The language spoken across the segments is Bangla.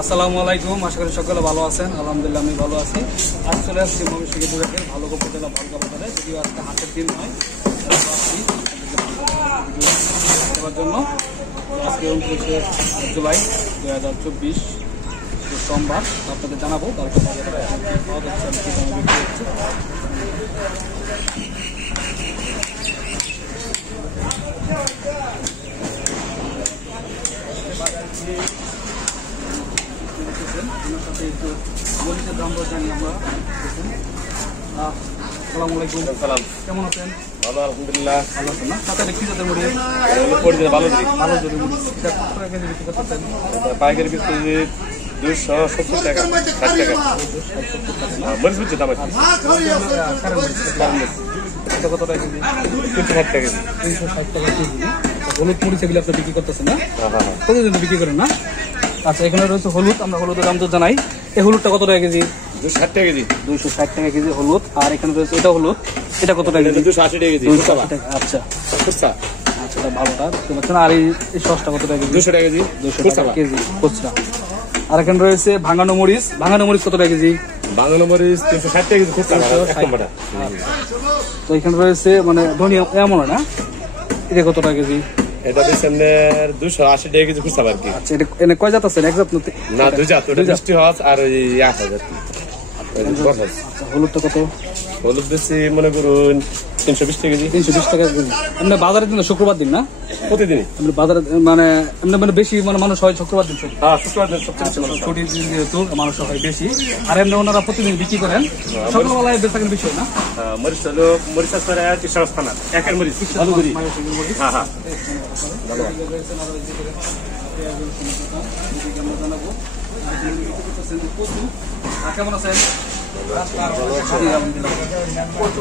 আসসালামু আলাইকুম, আশা করি সকলে ভালো আছেন। আলহামদুলিল্লাহ আমি ভালো আছি। আজ চলে আসছি ময়মনসিংহ বিভাগের ভালুকা উপজেলা ভালুকা বাজারে, যদিও আজকে হাটের দিন নয়, দেওয়ার জন্য। আজকে 29 জুলাই 2024 সোমবার আপনাদের জানাবো ভালুকা বাজারে পাওয়া যাচ্ছে কি দামে বিক্রি হচ্ছে। কেমন আছেন? ভালো আলহামদুলিল্লাহ। ভালো আছেন না? সাথে কি জাতের মুড়ি? ভালো ভালো যদি মুড়ি কেজি বিক্রি করতেছেন? পাইকারি বিক্রি 270 টাকা 60 টাকা। মরিচ বুঝছে দাম আছে কত টাকা কেজি? 360 টাকা কেজি। 360 টাকা কেজি। হলুদ মরিচ এগুলো আপনি বিক্রি করতেছেন না? হ্যাঁ। কতদিন বিক্রি করেন না? আচ্ছা, এখানে রয়েছে হলুদ। আমরা হলুদের দাম তো জানাই। এই হলুদটা কত টাকা কেজি? 260 টাকা কেজি। 260 টাকা কেজি হলুদ। আর এখানে রয়েছে এটা হলুদ, এটা কত টাকা কেজি? 280 টাকা কেজি। 280 টাকা। আচ্ছা খুচরা। আচ্ছা, এটা ভালোটা দেখতে পাচ্ছেন। আর এই সসটা কত টাকা কেজি? 200 টাকা কেজি। 200 টাকা কেজি খুচরা। আর এখানে রয়েছে ভাঙানো মরিচ। ভাঙানো মরিচ কত টাকা কেজি? বাংলা মরিচ 360 টাকা কেজি খুচরা। এক নম্বরটা। তো এখানে রয়েছে মানে ধনিয়া এমন না, এটা কত টাকা কেজি? এটা ডিসেম্বর 280 টাকা কেজি খুচরা আর কি। আচ্ছা, এটা এনে কয় জাত আছে? এক জাত না, দুই জাত। ওটা মিষ্টি হস আর ওই আচ্ছা, হলুদটা কত? হলুদ বেশি মনে করুন 320 টাকা কেজি। 320 টাকা কেজি। এমনি বাজারের দিন শুক্রবার দিন না? প্রতিদিনই এমনি বাজারে মানে এমনি মানে বেশি মানে মানুষ হয় শুক্রবার দিন। হ্যাঁ, শুক্রবার দিন সবচেয়ে বেশি মানুষ। ছুটির দিন যেহেতু মানুষ হয় বেশি। আর এমনি ওনারা প্রতিদিন বিক্রি করেন, সকালবেলায় বেচা কেনার বিষয় না? মরিচ হলো মরিচ করে কৃষক স্থান একের মরিচ ভালো করি। হ্যাঁ হ্যাঁ কেমন আছেন?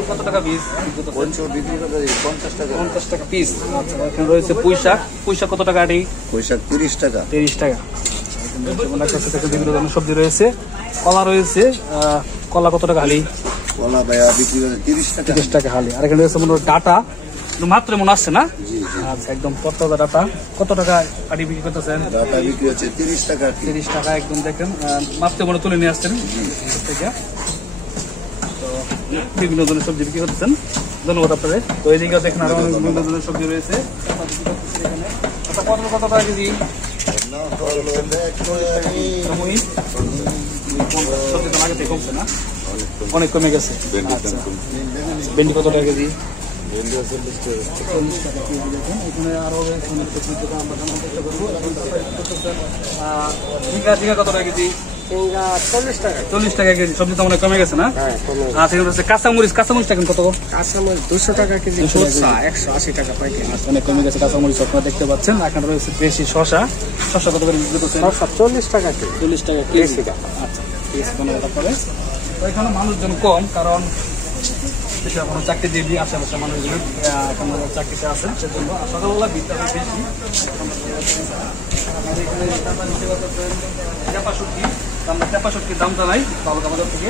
কত টাকা পিস? 50 টাকা পিস। আচ্ছা, এখানে রয়েছে পুঁইশাক। পুঁইশাক কত টাকা আটি? পয়সা 30 টাকা। 30 টাকা। বিভিন্ন ধরনের সবজি রয়েছে। কলা রয়েছে, কলা কত টাকা হালি? কলা ভাইয়া বিক্রি করে 30 টাকা। 30 টাকা হালি। আর এখানে রয়েছে মনে হয় ডাটা, মাত্র মনে আসছে না? আচ্ছা, একদম তরতাজা ডাটা। কত টাকা আটি বিক্রি করতেছেন? ডাটা বিক্রি হচ্ছে 30 টাকা। 30 টাকা একদম দেখেন, মাত্র মনে তুলে নিয়ে আসছেন থেকে। তো বিভিন্ন ধরনের সবজি বিক্রি করতেছেন, ধন্যবাদ আপনাদের। তো এইদিকে দেখেন আরো অনেক বিভিন্ন ধরনের সবজি রয়েছে। আচ্ছা, পটল কত টাকা কেজি? সবজি তো আগে থেকে কমছে না? অনেক কমে গেছে। আচ্ছা, ভেন্ডি কত টাকা কেজি? 40 টাকা কেজি। দেখেন এখানে আরো ঝিঙ্গা কত টাকা কেজি? 40 টাকা কেজি। সবজি তো অনেক কমে গেছে না? আচ্ছা, এখানে হচ্ছে কাঁচামরিচ এখন কত? কাঁচামরিচ 200 টাকা কেজি, 180 টাকা পাইকারি। অনেক কমে গেছে কাঁচামরিচ, আপনারা দেখতে পাচ্ছেন। এখানে রয়েছে বেশি শসা কত করে বিক্রি করছেন? 40 টাকা কেজি। 40 টাকা কেজি। আচ্ছা, ঠিক আছে, ধন্যবাদ আপনাদের। তো এখানে মানুষজন কম, কারণ এখন চাকরি দিয়ে আশেপাশে মানুষজন এখন চাকরিতে আছেন, সেজন্য সকালবেলা ভিড়টা বেশি। আমরা চাপা শুটকির দাম জানাই ভালুকা বাজার থেকে।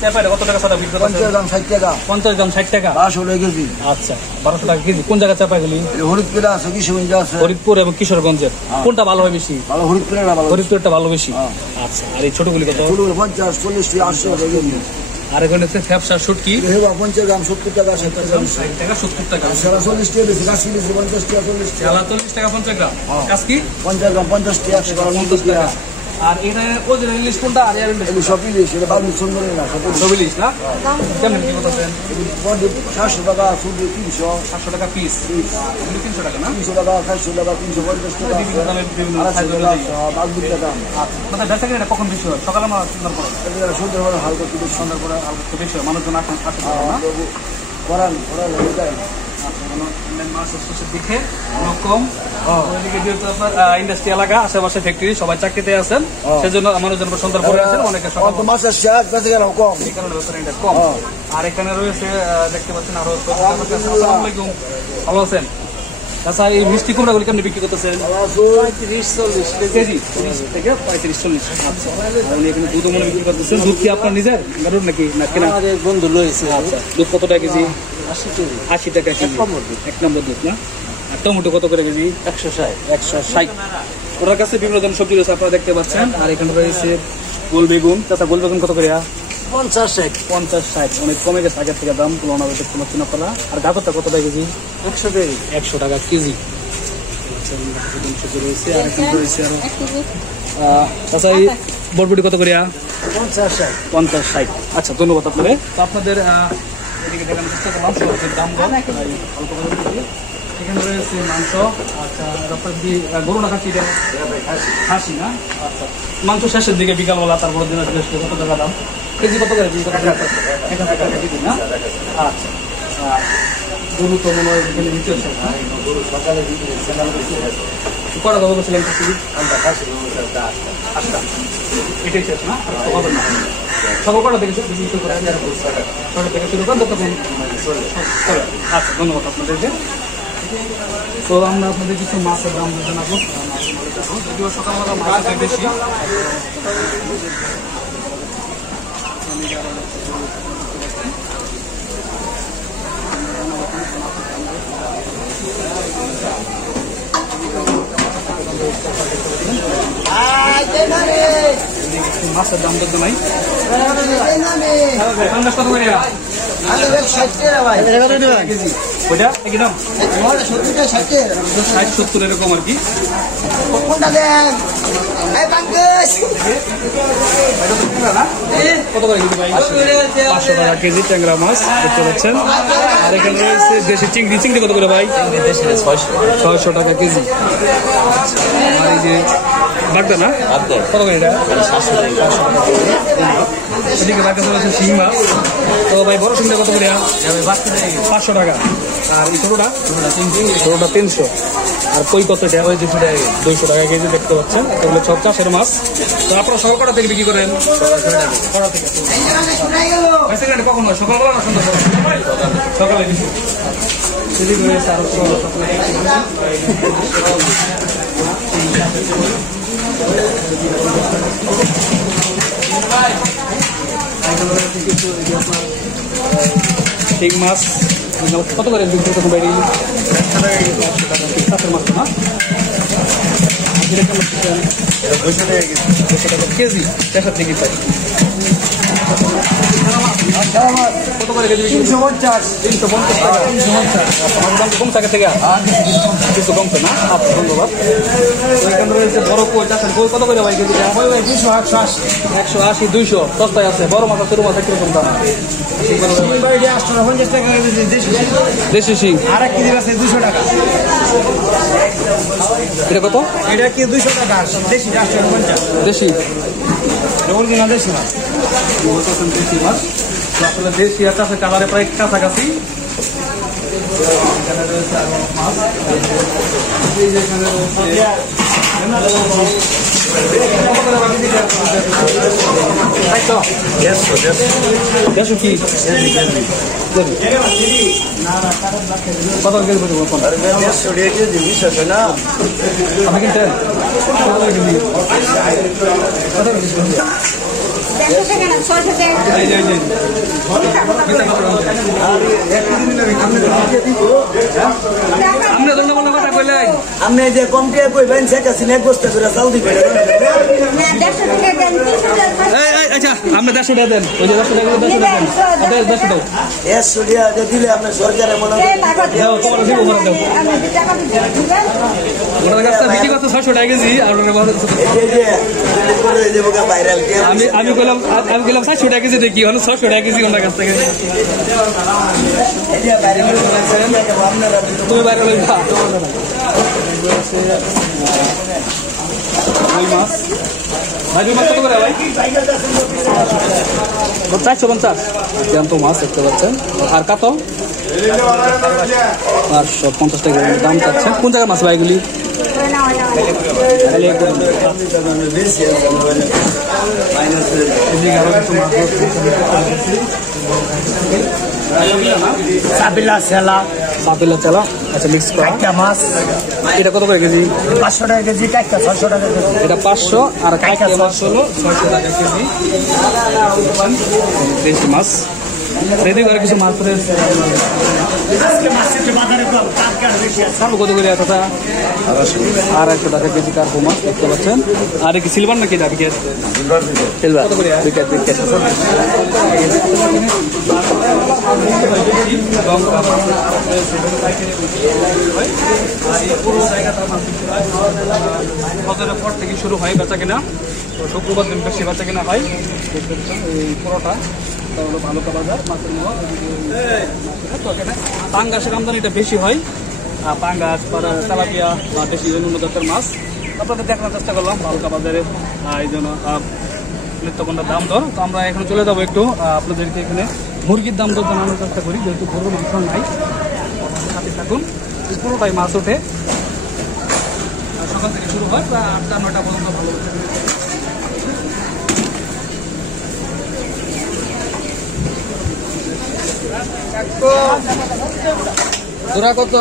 চাপাটা কত টাকা সাদা বিক্রি করছেন? 50 গ্রাম 60 টাকা। 50 গ্রাম 60 টাকা। 1200 কেজি। আচ্ছা, 1200 টাকা কেজি। কোন জায়গায় চাপাগুলি? হরিদপুর আছে, কিশোরগঞ্জ আছে। ফরিদপুর এবং কিশোরগঞ্জের কোনটা ভালো হয় বেশি? ভালো হরিদপুরে না ভালো। ফরিদপুরটা ভালো বেশি। আচ্ছা, আর এই ছোটগুলি কত? 50 40 80 টাকা কেজি। আর এখানে হচ্ছে ফ্যাপসা শুটকি, হেবা 50 গ্রাম 70 টাকা 60 টাকা। 60 টাকা 70 টাকা। 40 টাকা বেশি, কাশি বেশি 50 টাকা 40 টাকা। 40 টাকা 50 গ্রাম। কাসকি 50 গ্রাম 50 টাকা 150 টাকা। আর এটা ওজন ইলিশ কোনটা? আর এর এগুলো সব ইলিশ, এটা বাবু সুন্দর না সব সব ইলিশ না? কেমন কি করতেছেন? 700 টাকা, 300 700 টাকা পিস। এগুলো 300 টাকা না? 300 টাকা, 400 টাকা, 350 টাকা, বিভিন্ন দামের বিভিন্ন 250 সাইজ টাকা, অনুযায়ী। 250 টাকা। মানে বেচা কিনা কখন বেশি হয়? সকালে না সন্ধ্যার পরে? এটা সুন্দর করে হালকা একটু বেশি সন্ধ্যার পরে আর একটু বেশি হয়, মানুষজন আসে না? করান হয়ে যায়। দিকে কম ওইদিকে যেহেতু আপনার ইন্ডাস্ট্রি এলাকা, আশেপাশে ফ্যাক্টরি, সবাই চাকরিতে আছেন, সেজন্য মানুষজন সন্ধ্যার পরে আছেন, অনেকে সকাল মাছের শেষ বেঁচে গেল কম, এই কারণে বেচারা কম। আর এখানে রয়েছে দেখতে পাচ্ছেন আরো। আসসালামু আলাইকুম, ভালো আছেন? আচ্ছা, এই মিষ্টি কুমড়াগুলি কেমনি বিক্রি করতেছেন? 35-40 কেজি 30 থেকে 35-40। আচ্ছা, আপনি এখানে দুধ মনে বিক্রি করতেছেন। দুধ কি আপনার নিজের গাড়ুর নাকি না কেনা? আমাদের বন্ধু লইছে। আচ্ছা, দুধ কত টাকা কেজি? 80 কেজি। 80 টাকা কেজি। এক নম্বর দুধ না? আর টমেটো কত করে কেজি? 160। 160। ওনার কাছে বিভিন্ন ধরনের সবজি রয়েছে আপনারা দেখতে পাচ্ছেন। আর এখানে রয়েছে গোল বেগুন। চাচা গোল বেগুন কত করে? 50 50-60, অনেক কমে গেছে আগের থেকে দাম তুলনা দেখতে পাচ্ছেন আপনারা। আর গাজরটা কত টাকা কেজি? 100 টাকা কেজি সবজি রয়েছে। আর এখানে রয়েছে আরো চাচা এই বরবটি কত করে? 50-60। আচ্ছা, ধন্যবাদ আপনাদের। তো আপনাদের এদিকে দেখানোর চেষ্টা করলাম সবজির দাম দর অল্প করে। এখানে রয়েছে মাংস। আচ্ছা, আপনার কি গরু না খাসি? খাসি না? আচ্ছা, মাংস শেষের দিকে বিকালবেলা, তারপর দিন কত টাকা দাম কেজি? কত করে? 1000 টাকা কেজি না? আচ্ছা, গরু তো মনে হয় এখানে নিচে সকালে কটা দাম বলছিলেন? আচ্ছা, এটাই শেষ না? হবে না সকাল কটা থেকে ছটা থেকে শুরু করেন ততক্ষণ? আচ্ছা, ধন্যবাদ আপনাদেরকে। তো আমরা আপনাদের কিছু মাছের দাম জানাবো। যদিও সকালবেলা মাছের বেশি। মাছের দাম তো নাই। কত করে? 60-70 এরকম আর কি। কত করে কেজি ভাই? 500 টাকা কেজি ট্যাংরা মাছ দেখতে পাচ্ছেন। আর এখানে রয়েছে দেশি চিংড়ি। চিংড়ি কত করে ভাই? 600 টাকা কেজি। আর এই যে বাগদা না, কত করে এটা? 700 টাকা। এদিকে বাগদা রয়েছে শিং মাছ। তো ভাই বড় শিংটা কত করে? 500 টাকা। আর এই ছোটটা 300। আর কই কত? 200 টাকা কেজি দেখতে পাচ্ছেন। এগুলো সব চাষের মাছ। তো আপনারা সকাল কটা থেকে বিক্রি করেন? কখন হয়? সকালবেলা না সন্ধ্যা? সকালে কিছু সেদিকে রয়েছে আরো শিং মাছ কত করে বিক্রি করতে পারি? 100 টাকা মাছ না? 200 টাকা কেজি। 400 থেকে পাই। কত করে কেজি? 350 টাকা। দাম কম থাকে থেকে কিছু কমছে না? আচ্ছা, ধন্যবাদ। এখানে রয়েছে বড় কই। চাষের কই কত করে ভাই কেজি? 180, 200 সস্তায় আছে। বড় মাছ, ছোট মাছ কিরকম দাম? দেশি শিং আর এক কেজি আছে 200 টাকা। এটা কত? এটা কি 200 টাকা? দেশি 850। দেশি অরিজিনাল দেশি মাছ। দেশি মাছ আসলে দেশি আর চাষের কালারে প্রায় কাছাকাছি। এখানে রয়েছে আরো মাছ। এই যে এখানে রয়েছে দেড়শো কি কত কেজি পড়বে? আপনি কিনছেন আপনি যে কম টাকা কইবেন সেটা সিনে এক বস্তা করে চাল দিবেন। আচ্ছা, আপনি 100 টাকা দেন। ওই যে 100 টাকা 100 টাকা দিলে আপনার সরকারে মনে হয় ওনার কাছে বিক্রি করতে 600 টাকা কেজি। আর আমি বললাম 700 টাকা কেজি দেখি, হলো 600 টাকা কেজি ওনার কাছ থেকে। তুমি বাইরে মাছ ভাই মাছ কত করে ভাই? 450 জ্যান্ত মাছ দেখতে পাচ্ছেন। আর কাতল 550 টাকা দাম চাচ্ছেন। কোন জায়গার মাছ ভাই এগুলি? সাবিলা সেলা আচ্ছা, মিক্স করা মাছ। এটা কত করে কেজি? 500 টাকা কেজি। কাইকা 600 টাকা কেজি। এটা 500 আর কাইকা মাছ হলো 600 টাকা কেজি। দেশি মাছ সেদিকে আর কিছু মাছ রয়েছে। কত করে এতটা? 250 টাকা কেজি কার্পো মাছ দেখতে পাচ্ছেন। আর কি সিলভার নাকি এটা কি আছে? সিলভার কত করে? দুইটা বছরের পর থেকে শুরু হয় বেচা কেনা, শুক্রবার দিন বেশি বেচা কেনা হয়। এই পুরোটা হলো ভালুকা বাজার মাছের পাঙ্গাসের আমদানিটা বেশি হয়। পাঙ্গাস বা তেলাপিয়া বা বেশি অন্য জাতের মাছ আপনাদের দেখানোর চেষ্টা করলাম ভালুকা বাজারে এই জন্য নিত্যপণ্যের দাম দর। তো আমরা এখানে চলে যাবো একটু আপনাদেরকে এখানে মুরগির দাম দর জানানোর চেষ্টা করি, যেহেতু গরুর মাংস নাই। সাথে থাকুন, পুরোটাই মাছ ওঠে, সকাল থেকে শুরু হয় প্রায় 8টা-9টা পর্যন্ত ভালো হচ্ছে। তোরা কত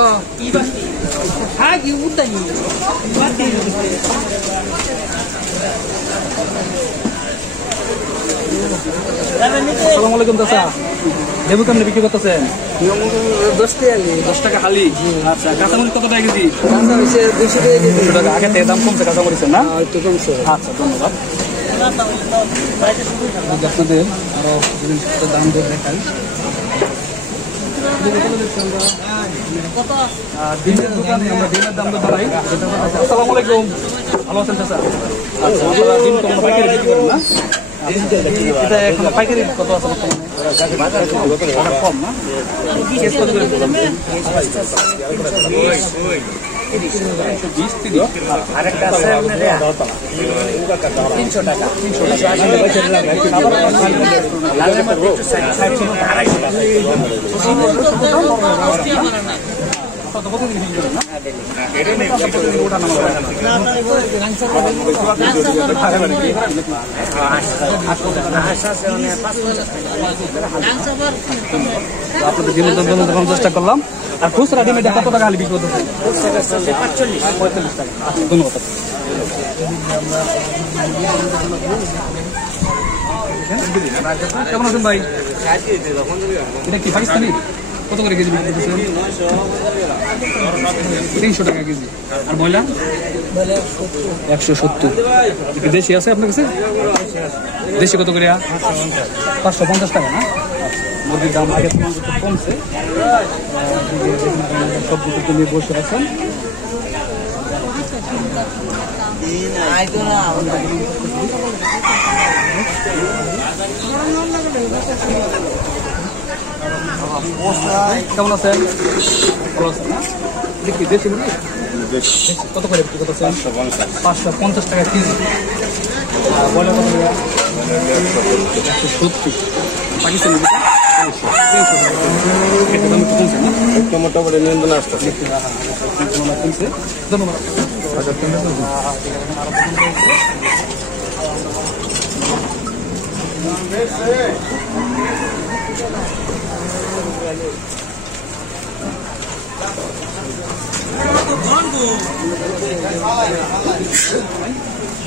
আসসালামু আলাইকুম চাচা, লেবু কেমনি বিক্রি করতেছেন? 10 টাকা হালি। আচ্ছা, কাঁচামরিচ কত টাকা কেজি? 200 টাকা। আগে থেকে দাম কমছে কাঁচামরিচের না? একটু কমছে। আচ্ছা, ধন্যবাদ। আপনাদের আরো জিনিসপত্রের দাম দর দেখাই। ডিমের দোকানে আমরা ডিমের দাম দর জানাই। আসসালামু আলাইকুম, ভালো আছেন চাচা? আচ্ছা, আপনারা ডিম তো আমরা পাইকারি বিক্রি করেন না? এটা এখন পাইকারি কত আছে বর্তমানে? কম না? আরেকটা আছে 300 টাকা। আপনাদের বিনোদন দেখানোর চেষ্টা করলাম। আর খুচরা ডিম এটা কত টাকা হালি বিক্রি করতেছে? 45 টাকা। আচ্ছা, ধন্যবাদ। কেমন আছেন ভাই? এটা কি পাকিস্তানি? কত করে কেজি বিক্রি করতেছেন? 300 টাকা কেজি। আর ব্রয়লার 170। দেশি আছে আপনার কাছে? দেশি কত করে? 550 টাকা না? মুরগির দাম আগে কমছে। সবজি টুকু নিয়ে বসে আছেন। কেমন আছেন? ভালো আছেন না? দেখি দেশি মুরগি কত করে বিক্রি করতেছেন? 550 টাকা কেজি। ব্রয়লার কত টাকা? 170। পাকিস্তানি মোটামুটি নিয়ন্ত্রণ আসতেছে। ধন্যবাদ।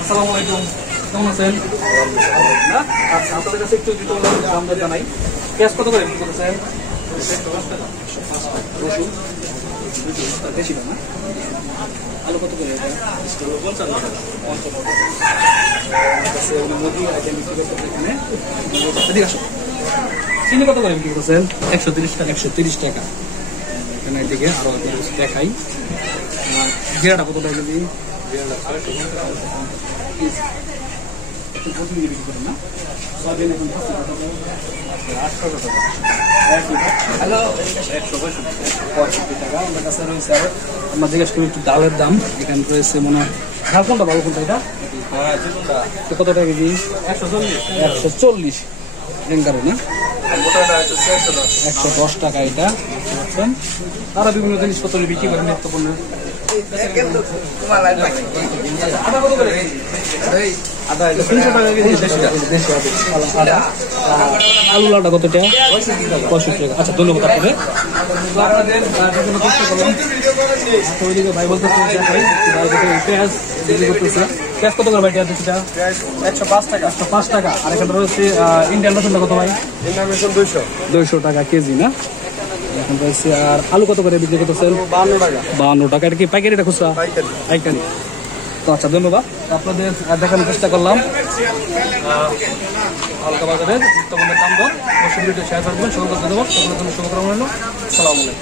আসসালামু আলাইকুম, কেমন আছেন? আচ্ছা, আপনাদের কাছে একটু দাম দর জানাই। পেঁয়াজ কত করে বিক্রি করতেছেন? রসুন বেশি দাম না? আলু কত করে? 55 চিনি কত করে বিক্রি করতেছেন? 130 টাকা। 130 টাকা। এখানে এদিকে আরো দেখাই। জিরাটা কত টাকা কেজি? আমরা জিজ্ঞেস করি একটু ডালের দাম। এখানে রয়েছে মনে হয় ডাল কোনটা ভালো, কোনটা এটা? কত টাকা কেজি? 140 রেঙ্গারে না? 110 টাকা এটা। আরো বিভিন্ন জিনিসপত্র বিক্রি করেন নিত্যপণ্য। আদা কত করে? আদা 300 টাকা কেজি দেশি আদা। আলু লাউটা কত টাকা? 65 টাকা। আচ্ছা ধন্যবাদ আপনাদের। তো আপনাদের বিভিন্ন চেষ্টা করলাম। ওইদিকে ভাই বলতে পেঁয়াজ পেঁয়াজ কত করে ভাই? 105 টাকা। 105 টাকা। আর এখানে রয়েছে ইন্ডিয়ান রসুনটা কত ভাই? ইন্ডিয়ান রসুন 200 টাকা কেজি না? এখন রয়েছে। আর আলু কত করে বিক্রি করতেছেন? 52 টাকা। 52 টাকা। এটা কি পাইকারি না খুচরা? পাইকারি। তো আচ্ছা ধন্যবাদ আপনাদের দেখানোর চেষ্টা করলাম হালকা বাজারের গুরুত্বপূর্ণ দাম দর। অবশ্যই ভিডিওটি শেয়ার করবেন। সকলকে ধন্যবাদ। সকলের জন্য শুভকামনা রইল। আসসালামু আলাইকুম।